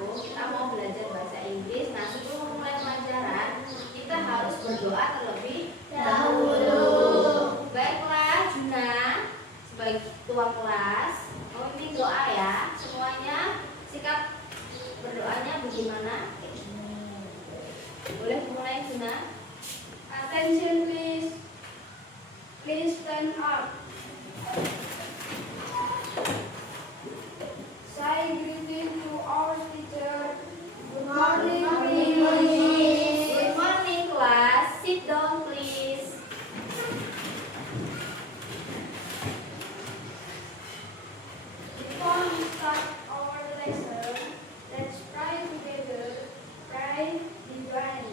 aku, kita mau belajar bahasa Inggris. Nah, sebelum mulai pelajaran, kita harus berdoa terlebih dahulu. Baiklah, Juna, sebagai ketua kelas, memimpin doa ya. Semuanya sikap berdoanya bagaimana? Boleh mulai, Juna? Attention please. Please stand up. Say greeting to our teacher. Good morning, please. Good morning, class. Sit down, please. Before we start our lesson, let's pray together. Pray divine.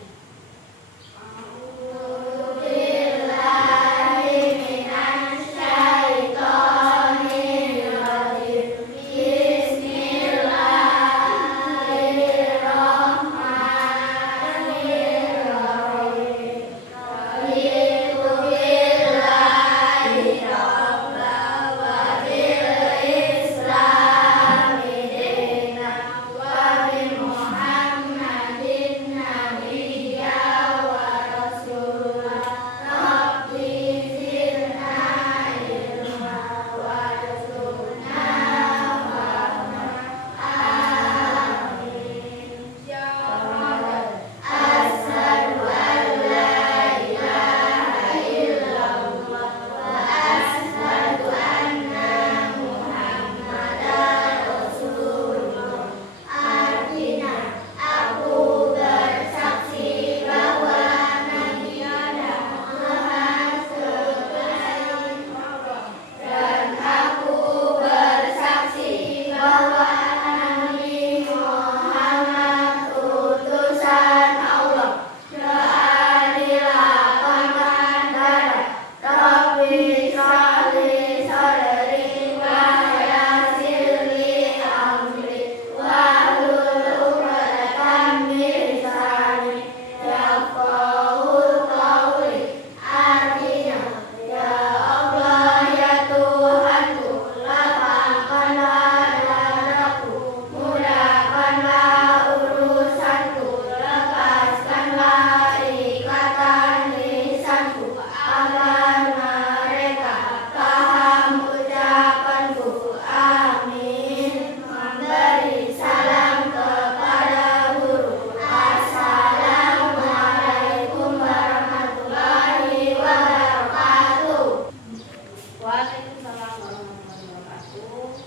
Waalaikumsalam warahmatullahi wabarakatuh.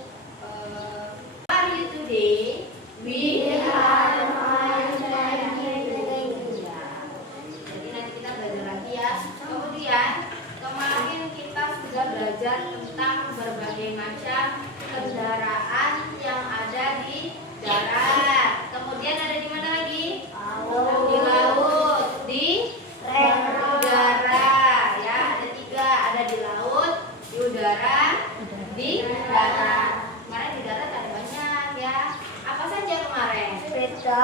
How are you today? We are fine, thank you. Ya. Jadi nanti kita belajar lagi ya. Kemudian kemarin kita sudah belajar tentang berbagai macam kendaraan yang ada di darat. Kemudian ada di mana lagi? Di laut, di udara. Ya, ada tiga. Ada di laut, di udara, di darat. Kemarin di darat ada banyak ya. Apa saja kemarin? Sepeda,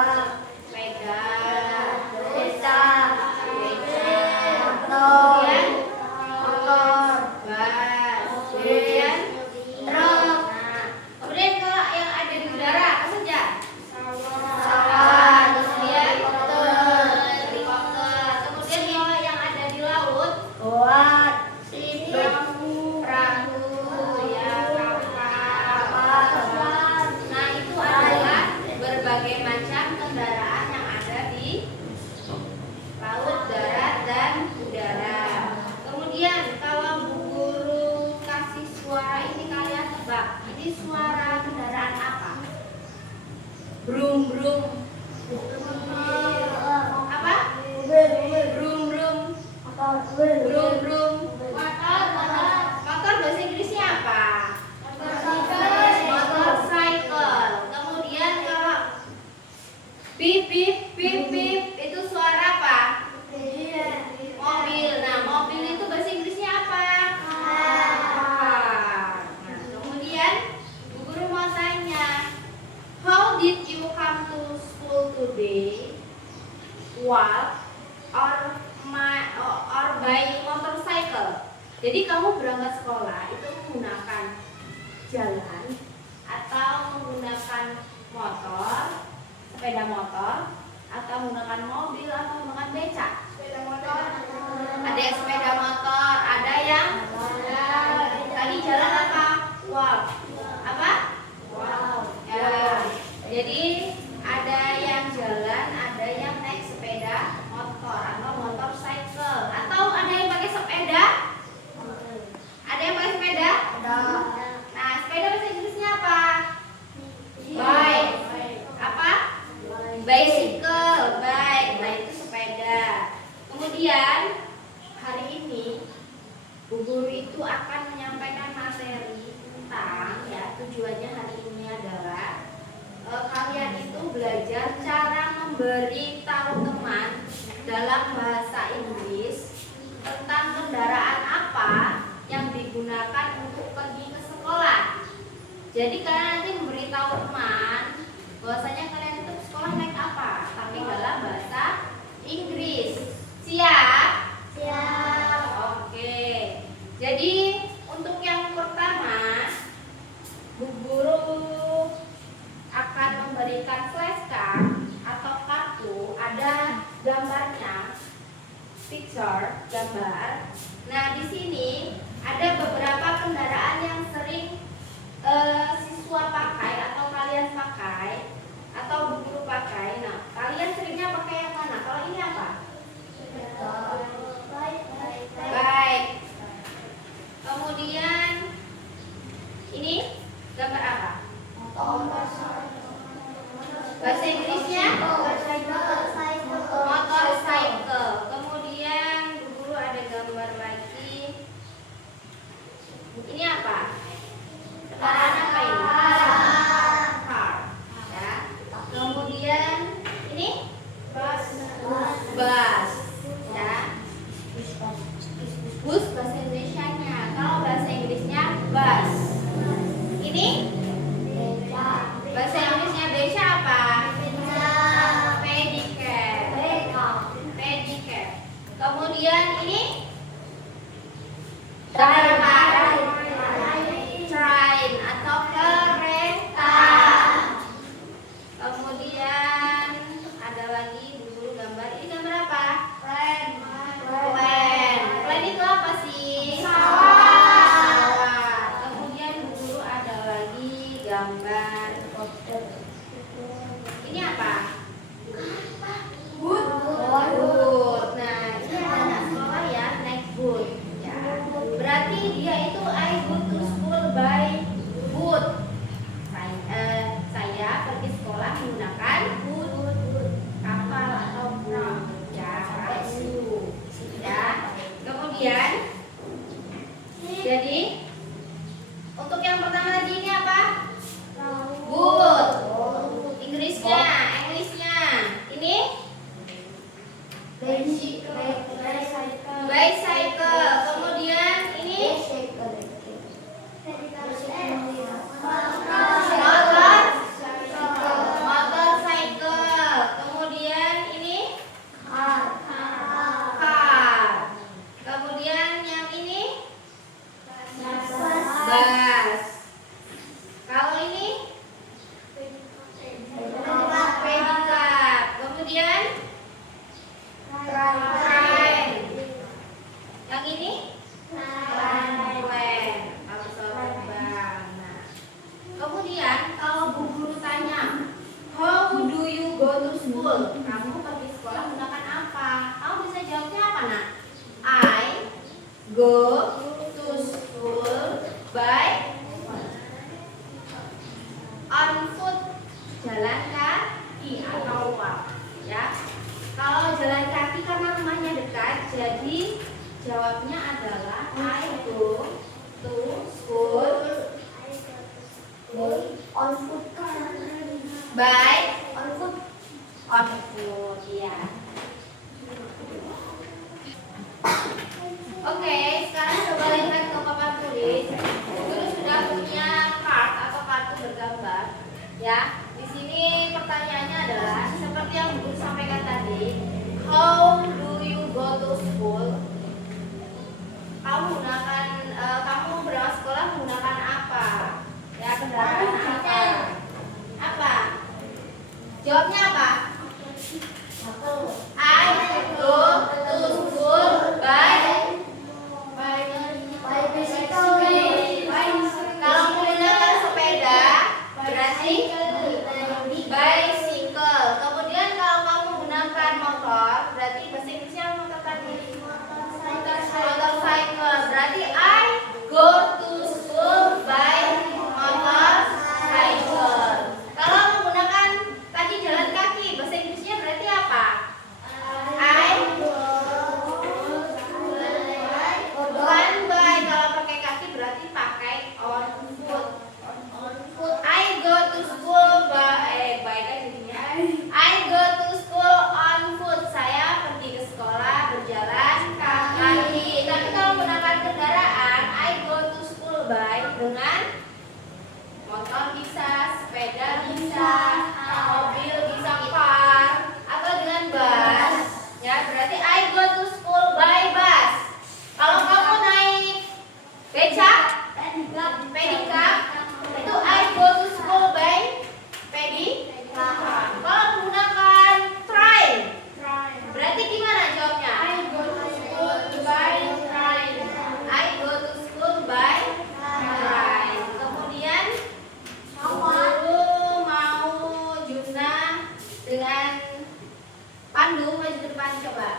Sepeda, motor, bus, kemudian truk. Nah, kemudian kalau yang ada di udara apa saja? Pesawat, kemudian helikopter. Kemudian kalau yang ada di laut, perahu, ya, kapal. Nah, itu adalah berbagai macam kendaraan yang ada di laut, darat, dan udara. Kemudian kalau Bu Guru kasih suara ini, kalian tebak, ini suara kendaraan apa? Brum brum. Apa? Brum brum. Brum brum. Motor bahasa Inggrisnya apa? Motorcycle. Kemudian kalau bip bip bip bip itu suara apa? Mobil. Nah, mobil itu bahasa Inggrisnya apa? Car. Nah, kemudian Bu Guru mau tanya, how did you come to school today? Walk or by motorcycle? Jadi kamu berangkat sekolah itu menggunakan jalan atau menggunakan motor sepeda motor atau menggunakan mobil atau menggunakan becak? Sepeda motor. Ada yang sepeda motor, ada yang tadi jalan apa? Walk. Apa? Wow. Ya. Jadi ada yang jalan, ada yang naik sepeda motor atau motorcycle, atau ada yang pakai sepeda? Ada yang pakai sepeda? Nah, sepeda bahasa Inggrisnya apa? Bike. Apa? Bicycle. Bike. Nah, itu sepeda. Kemudian hari ini Bu Guru itu akan menyampaikan materi tentang, ya, tujuannya hari ini adalah kalian itu belajar cara memberitahu teman dalam bahasa Inggris tentang kendaraan apa yang digunakan untuk pergi ke sekolah. Jadi kalian nanti memberitahu teman bahwasanya kalian itu sekolah naik apa, tapi dalam bahasa Inggris. Siap? Siap. Oke. Jadi untuk yang pertama, Bu Guru akan memberikan flashcard atau kartu, ada gambarnya, picture, gambar. Nah, di sini ada beberapa kendaraan yang sering siswa pakai atau kalian pakai atau Bu Guru pakai. Nah, kalian seringnya pakai yang mana? Kalau ini apa? Baik. Kemudian ini gambar apa? Bahasa Inggrisnya motorcycle. Kemudian Bu Guru ada gambar lagi. Ini apa? Kendaraan apa ini? Car. Ya. Kemudian ini bus. Ya. Bus bahasa Indonesianya. Kalau bahasa Inggrisnya bus. Ini bahasa Inggrisnya beca apa? Pedicab. Kemudian ini apa? Train atau kereta. Kemudian ada lagi Bu Guru gambar. Ini gambar apa? Plane. Plane itu apa sih? Pesawat. Kemudian Bu Guru ada lagi gambar. Ini apa? Boot. Nah, ini anak sekolah ya naik boot. Ya. Berarti dia itu I go to school by boot. Saya pergi sekolah menggunakan boot. Kapal atau boot. Ya, perahu. Ya. Kemudian, jadi untuk yang pertama tadi ini apa? Boot. Inggrisnya. Ini bicycle. Kemudian ini motorcycle. Kemudian ini car. Kemudian yang ini bus. Kalau ini pedicab. Kemudian train. Yang ini plane. Kalau pesawat terbang. Nah, kemudian kalau Bu Guru tanya, how do you go to school? Kamu pergi sekolah menggunakan apa? Kamu bisa jawabnya apa, Nak? I go to school by on foot, jalan kaki atau walk. Ya. Kalau jalan kaki karena rumahnya dekat, jadi jawabnya adalah I go to school On foot. by On foot. on foot. Ya. Oke, sekarang coba lihat ke papan tulis. Guru sudah punya card atau kartu bergambar. Ya, di sini pertanyaannya adalah seperti yang Guru sampaikan tadi. How do you go to school? Kamu berangkat sekolah menggunakan apa? Ya, kendaraan apa? Apa? Jawabnya apa? I go to school by bicycle. Kalau menggunakan sepeda berarti bicycle. Kemudian kalau kamu menggunakan motor berarti bahasa Inggrisnya motor tadi. Motorcycle. Berarti I go to school by motorcycle. Kalau menggunakan tadi jalan kaki bahasa Inggrisnya berarti apa? Bukan by. Kalau pakai kaki berarti pakai on foot. I go to school by kan jadinya. I go to school on foot. Saya pergi ke sekolah berjalan kaki. Tapi kalau menggunakan kendaraan, I go to school by dengan motor bisa, sepeda bisa, mobil bisa, car, atau dengan bus. Ya, berarti I go to school by bus. Kalau kamu naik becak, pedicab, itu I go to school by pedicab. Kalau menggunakan train, berarti gimana jawabnya? I go to school by train. I go to school by train. Kemudian Guru mau Juna dengan Pandu maju ke depan coba.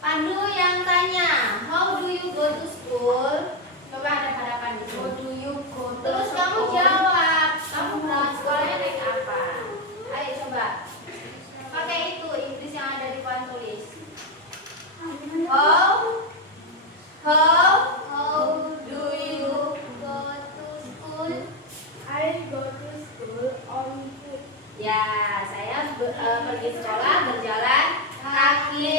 Pandu yang tanya, how do you go to school? Coba ada pada Pandu. How do you go to Terus kamu jawab, kamu berangkat sekolahnya naik apa? Ayo coba. Pakai itu Inggris yang ada di papan tulis. How do you go to school? I go to school on foot. Ya, saya pergi sekolah berjalan kaki.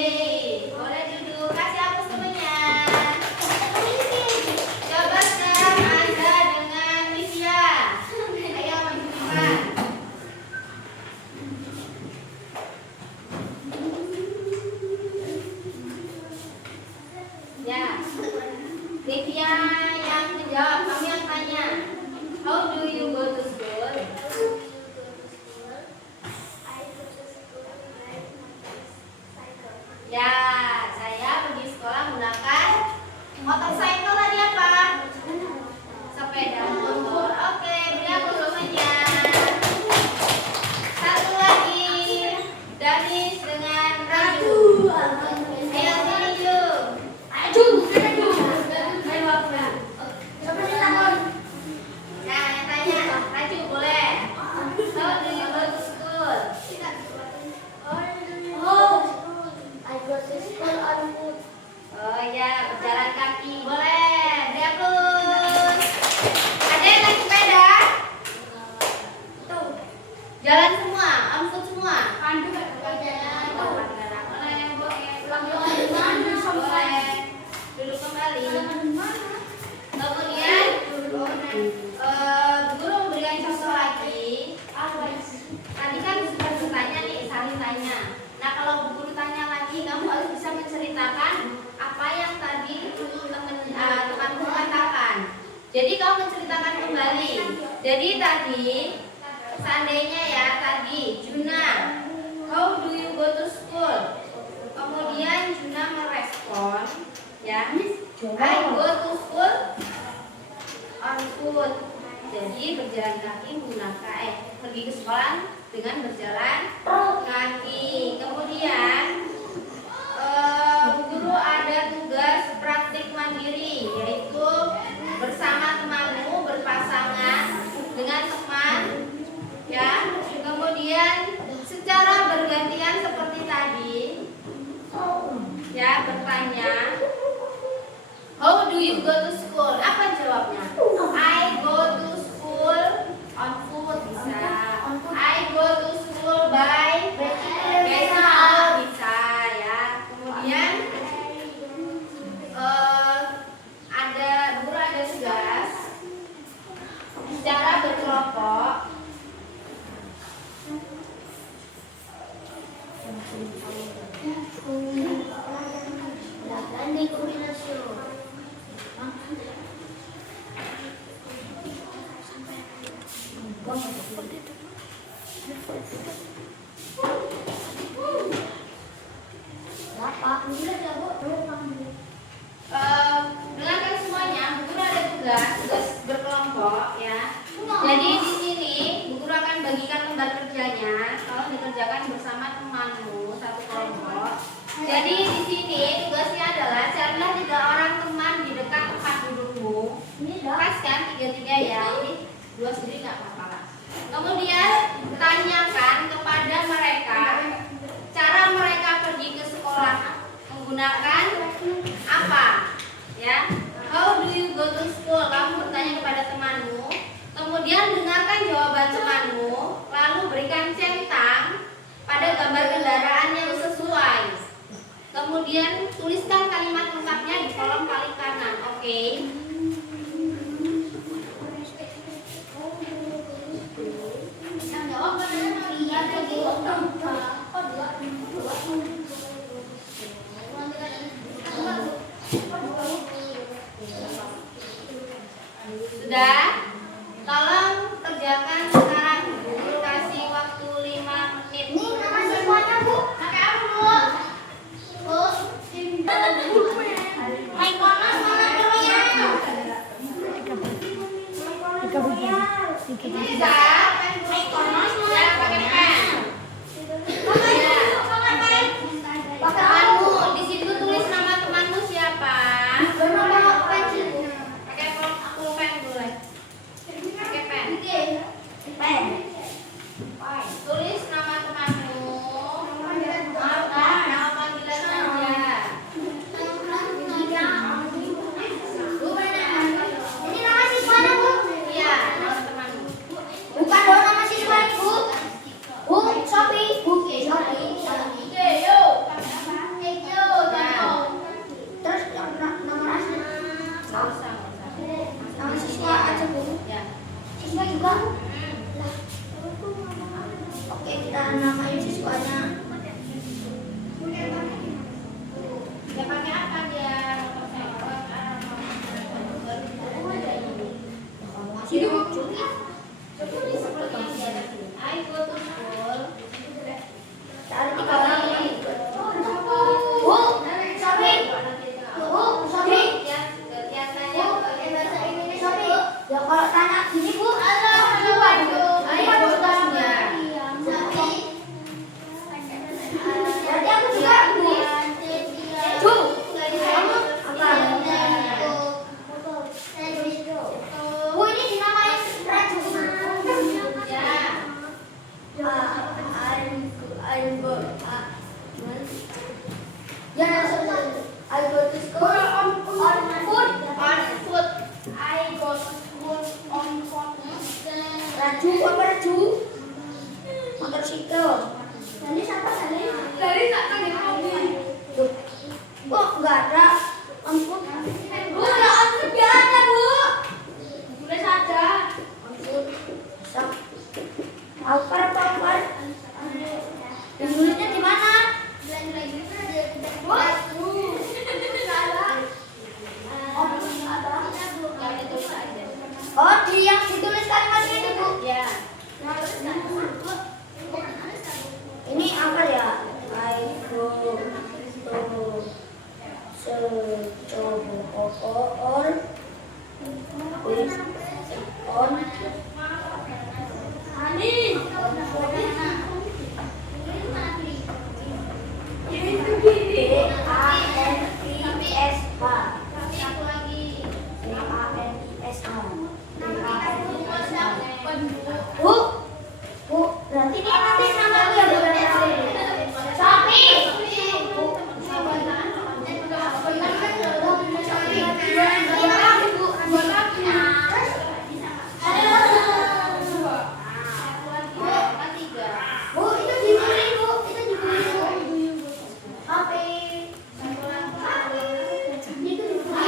Boleh duduk, kasih hapus temennya. Coba sekarang Anda dengan Lisya. Ayo maju depan. Ya, Livia yang menjawab, kamu yang tanya. How do you go to school? Ya, saya pergi sekolah menggunakan motorcycle tadi apa? Sepeda motor. Oke, beri aku temannya. Satu lagi, Danis dengan Raju. Ayo sini Ju. Raju. Nah, yang tanya Raju boleh. How do you go to school? Oh ya, berjalan kaki boleh. Beri hapus. Ada yang naik sepeda? Jalan semua, on foot semua. Pandu gak jalan. Boleh. Duduk kembali. Kemudian guru memberikan contoh lagi. Tadi kan sudah bertanya nih, saling tanya. Nah, kalau guru tanya lagi, kamu harus bisa menceritakan apa yang tadi temanku katakan. Jadi kamu menceritakan kembali. Jadi tadi seandainya ya tadi Juna, how do you go to school? Kemudian Juna merespon, ya, I go to school on foot. Jadi berjalan kaki menggunakan pergi ke sekolah dengan berjalan kaki. Kemudian guru ada tugas praktik mandiri, yaitu bersama temanmu berpasangan dengan teman, ya. Kemudian secara bergantian seperti tadi, ya, bertanya, how do you go to school? Apa jawabnya? I go to school on foot bisa. I go to school by bicycle bisa, ya. Kemudian guru ada tugas secara berkelompok. Seperti itu. Dengarkan semuanya, Bu Guru ada tugas berkelompok ya. Jadi di sini Bu Guru akan bagikan lembar kerjanya, tolong dikerjakan bersama temanmu satu kelompok. Jadi di sini tugasnya adalah carilah 3 orang teman di dekat tempat dudukmu. Pas kan 3-3 ya, ini 2 sendiri nggak apa-apa lah. Kemudian tanyakan kepada mereka cara mereka pergi ke sekolah menggunakan apa, ya? How do you go to school? Kamu bertanya kepada temanmu. Kemudian dengarkan jawaban temanmu, lalu berikan centang pada gambar kendaraan yang sesuai. Kemudian tuliskan kalimat lengkapnya di kolom paling kanan. Oke? Yang jawab iya sudah? Tolong kerjakan sekarang. Bu Guru kasih waktu 5 menit. Ini nama semuanya, Bu. Pakai apa, Bu? Bu. Maikonas mana Royal? Ini bisa Maikonas ya pakai pen. Ya. Temanmu di situ tulis nama temanmu siapa? Pakai pulpen boleh. Pakai pen. Tulis nama temanmu. Nama panggilan saja. Ini nama siswanya, Bu. Iya, nama temanmu. Bukan dong nama siswa, Bu. Bu, Sophie. Bu, Sophie. Terus nomor asli. Nggak usah. Nama siswa aja, Bu. Ya. Siswa juga. Lah. Oke, kita namain siswanya. Ya pakai apa dia? Jadi, Bu. Seperti yang di atas ini. I go to school. Cari 3 orang ini. Bu, Sophie. Bu, Sophie. Gantian tanya pakai bahasa Inggris. Sophie. Ya kalau tanya gini, Bu. I go to school. Berarti aku juga, Bu. Bu, kamu apa? Bu, ini dinamain Raju. Ya. I go to school on foot. On foot. I go to school on foot. Raju apa Raju? Motorcycle. Dari siapa tadi? Dari siapa di mobil? Kok nggak ada on foot? Bu, nggak on foot nggak ada, Bu. Tulis saja. On foot. Stop. Alpar. Tulisnya di mana? Bu. Oh, di yang ditulis kalimat ini, Bu. Ya. Ini apa ya? I go to or with on Bu, berarti ini nanti nama dia Sophie. Bu, itu dibeli, Bu. Itu dibeli, Bu. Sophie. Itu dibeli.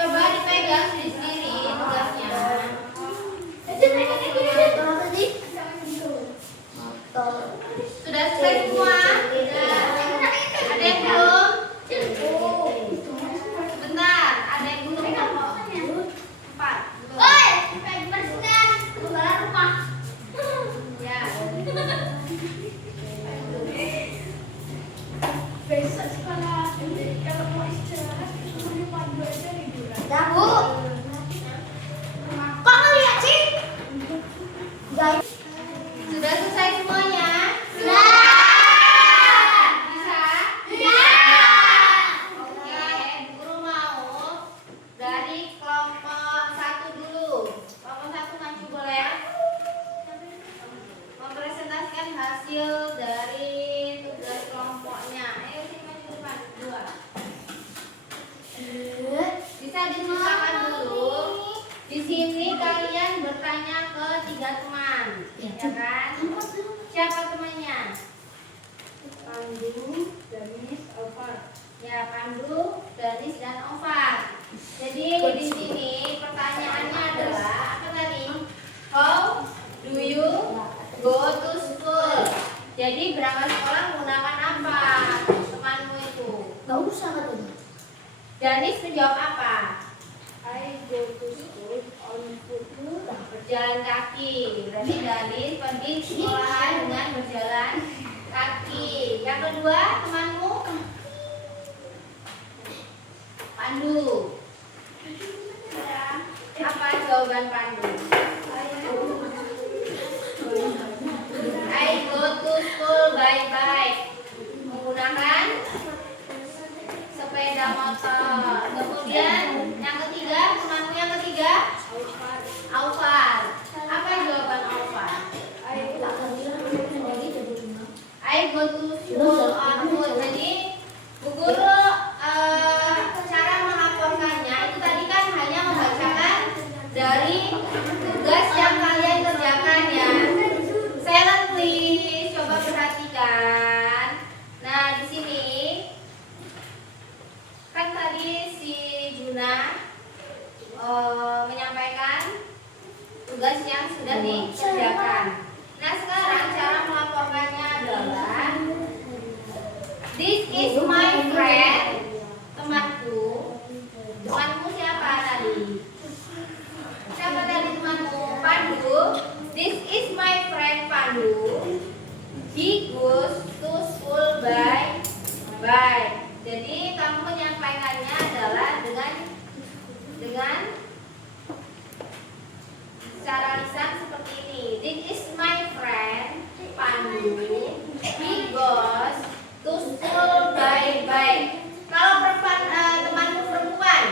Coba dipegang sendiri tugasnya. Sudah selesai semua? Ada yang belum? Bentar, ada yang belum? 4. Ya. Besok sekolah, kalau mau istirahat, cuma pandu aja liburan. Ya, Bu. Kok ngeliat sih? Guys. Sudah selesai semuanya? Sudah. Bisa? Iya. Oke, guru mau dari kelompok 1 dulu. Kelompok 1 maju boleh? Mempresentasikan hasil dari tugas kelompoknya. Ayo sini maju ke depan. 2. Bisa diceritakan dulu. Di sini kalian bertanya ke 3 teman, ya kan? Siapa temannya? Pandu, Danis, Alvar. Ya, Pandu, Danis, dan Alvar. Jadi di sini pertanyaannya adalah apa tadi? How do you go to school? Jadi berangkat sekolah menggunakan apa? Temanmu itu. Gak usah katanya. Danis menjawab apa? I go to school on foot. Berjalan kaki. Berarti Danis pergi sekolahan dengan berjalan kaki. Yang kedua temanmu? Pandu. Apa jawaban Pandu? I go to school by bike. Menggunakan sepeda motor. Kemudian yang ketiga, temanmu yang ketiga? Alvar. Apa jawaban Alvar? I go to school on foot. Jadi Bu Guru cara melaporkannya itu tadi kan hanya membacakan dari tugas yang kalian kerjakan ya. Silent please, coba perhatikan. Nah di sini kan tadi si Juna menyampaikan tugas yang sudah dikerjakan. Nah sekarang cara melaporkannya adalah this is my friend, temanku. Temanmu siapa tadi? Siapa tadi temanmu? Pandu. This is my friend Pandu. He goes to school by bike. Jadi kamu menyampaikannya adalah dengan secara lisan seperti ini. This is my friend Pandu. He goes to school by bike. Kalau temanmu perempuan,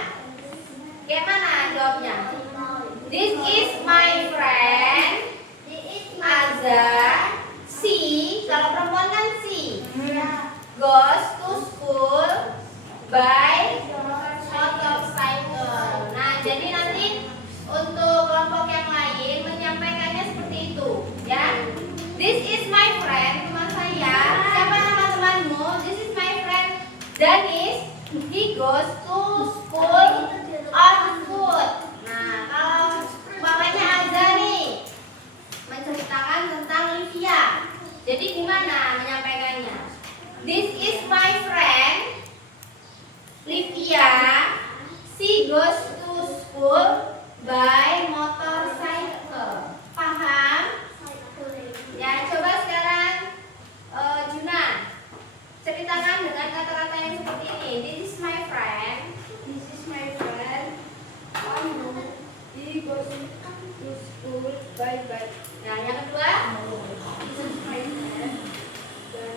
gimana jawabnya? This is my friend Aza. She, kalau perempuan kan she, goes to school by motorcycle. Nah, jadi nanti untuk kelompok yang lain menyampaikannya seperti itu, ya. This is my friend, teman saya. Siapa nama temanmu? This is my friend Danis. He goes to school on foot. Nah, kalau umpamanya Azza nih menceritakan tentang Livia. Jadi gimana menyampaikannya? This is my friend Livia. She goes to school by motorcycle. Paham? Ya, coba sekarang Juna ceritakan dengan kata-kata yang seperti ini. This is my friend. This is my friend. He goes to school by bike. Nah, yang kedua, This is my friend. Dan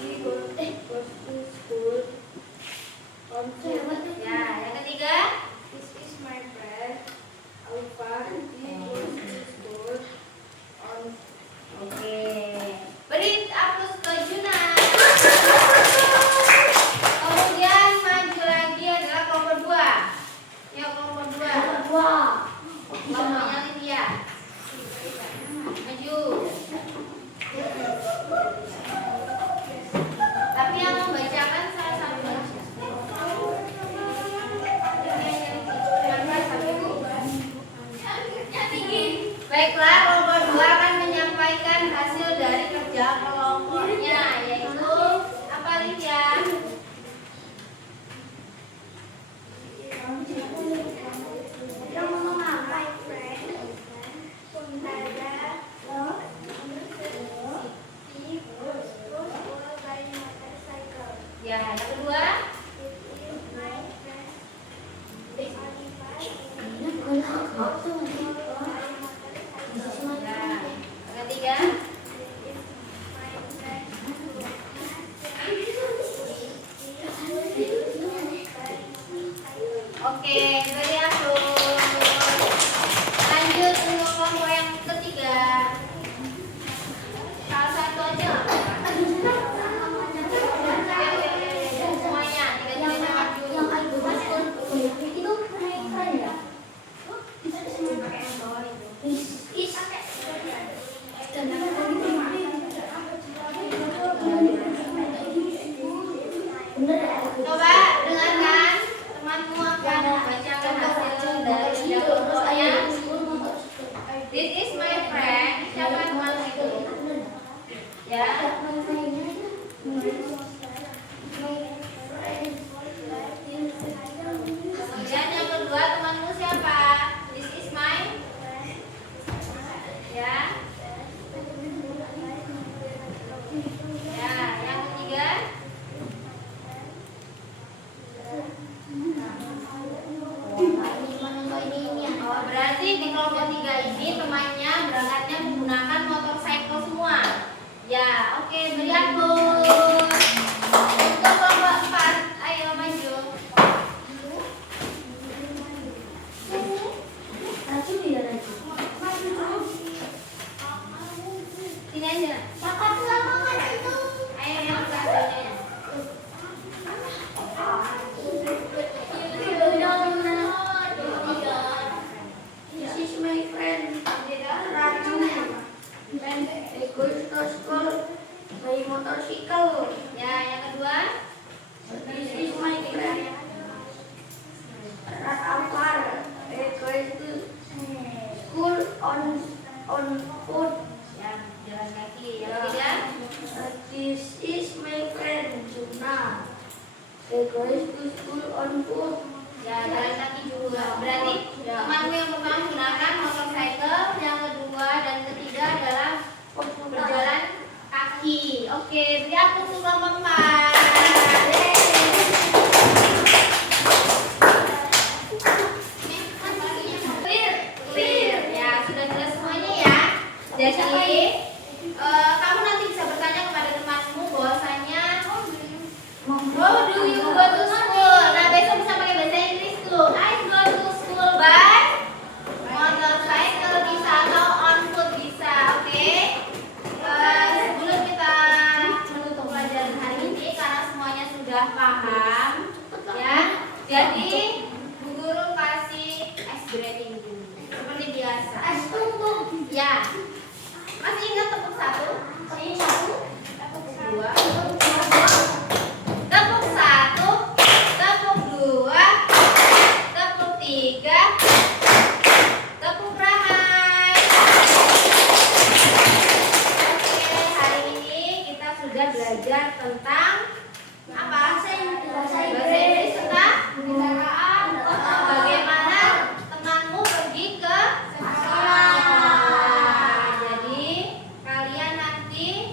he goes to school on foot. ya, yang ketiga. This is my friend. Alpha. He goes to school on. Oke. Beri aplaus ke Juna. Kemudian maju lagi adalah kelompok 2. Ya, kelompok 2. Wah. Kelompoknya Lydia. kedua akan menyampaikan hasil dari kerja kelompoknya, yaitu apa Lydia? Ya, yang kedua. Yang ketiga. Oke, very good. Lanjut untuk kelompok yang ketiga. Salah satu aja. Semuanya, tiga-tiganya maju. Coba dengarkan, temanmu akan membacakan hasil dari kerja kelompoknya. This is my friend. Siapa teman itu? Ya. Kemudian yang kedua, temanmu siapa? This is my. Ya. Ya, yang ketiga. Oh, berarti di kelompok 3 ini temannya berangkatnya menggunakan motorcycle semua. Ya, oke, beri ampun. Untuk kelompok 4, ayo maju. Sini aja. Ayo yang satunya. This is my friend Raju and I go to school by motorcycle. Ya, yang kedua. This is my friend Afar. I go to school on foot. Ya, jalan kaki. Yang ketiga. This is my friend Juna. I go to school on foot. Ya, jalan kaki juga. Berarti temanmu yang pertama menggunakan motorcycle, yang kedua dan ketiga adalah berjalan kaki. Oke, beri aku untuk kelompok 4. Clear. Ya, sudah jelas semuanya ya. Jadi, kamu nanti bisa bertanya kepada temanmu bahwasanya how do you go to school? Nah, besok bisa pakai bahasa Inggris tuh. I go to school by motorcycle bisa atau on foot bisa, oke? Sebelum kita menutup pelajaran hari ini karena semuanya sudah paham, ya. Jadi Bu Guru kasih ice breaking dulu, seperti biasa. Ya. Masih ingat tepuk 1? Tepuk 2? Tepuk 1, tepuk 2, tepuk 3, tepuk ramai. Oke, hari ini kita sudah belajar tentang apa? Bahasa Inggris tentang bagaimana temanmu pergi ke sekolah. Jadi kalian nanti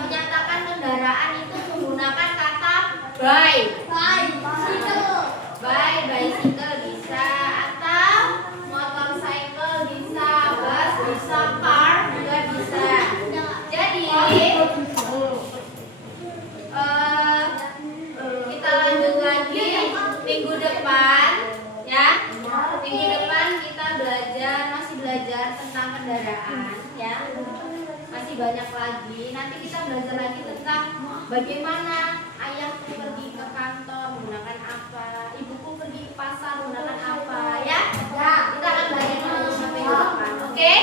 menyatakan kendaraan itu menggunakan kata by. Bicycle bisa atau motorcycle bisa, bus bisa, car juga bisa. Jadi kita lanjut lagi minggu depan ya. Minggu depan kita masih belajar tentang kendaraan ya. Masih banyak lagi. Nanti kita belajar lagi tentang bagaimana ayahku pergi ke kantor menggunakan apa, ibuku pergi ke pasar menggunakan apa ya. Kita akan belajar sampai minggu depan. Oke?